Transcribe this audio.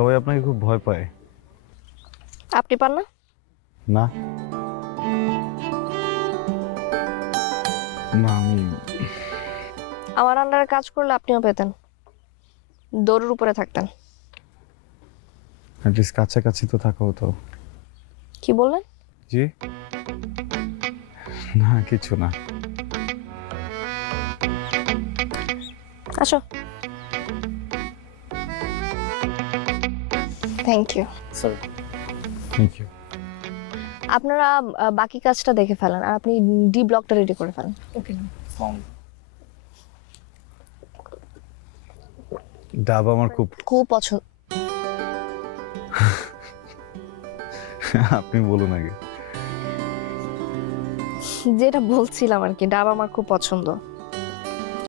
সবাই আপনাকে খুব ভয় পায়। আপনি পান না? না না, আমি আমার আন্ডারে কাজ করলে আপনিও পেতেন, দৌড়ের উপরে থাকতেন। অ্যাটলিস্ট কাছাকাছি তো থাকা হতো। কি বললেন? জি না, কিছু না। আসো। Thank you. Sir thank you. আপনারা বাকি কাজটা দেখে ফেলেন আর আপনি ডি ব্লকটা রেডি করে ফেলেন। Okay ma'am. ফর্ম ডাব আমার খুব খুব পছন্দ। আপনি বলুন আগে। যেটা বলছিলাম আর কি, ডাব আমার খুব পছন্দ।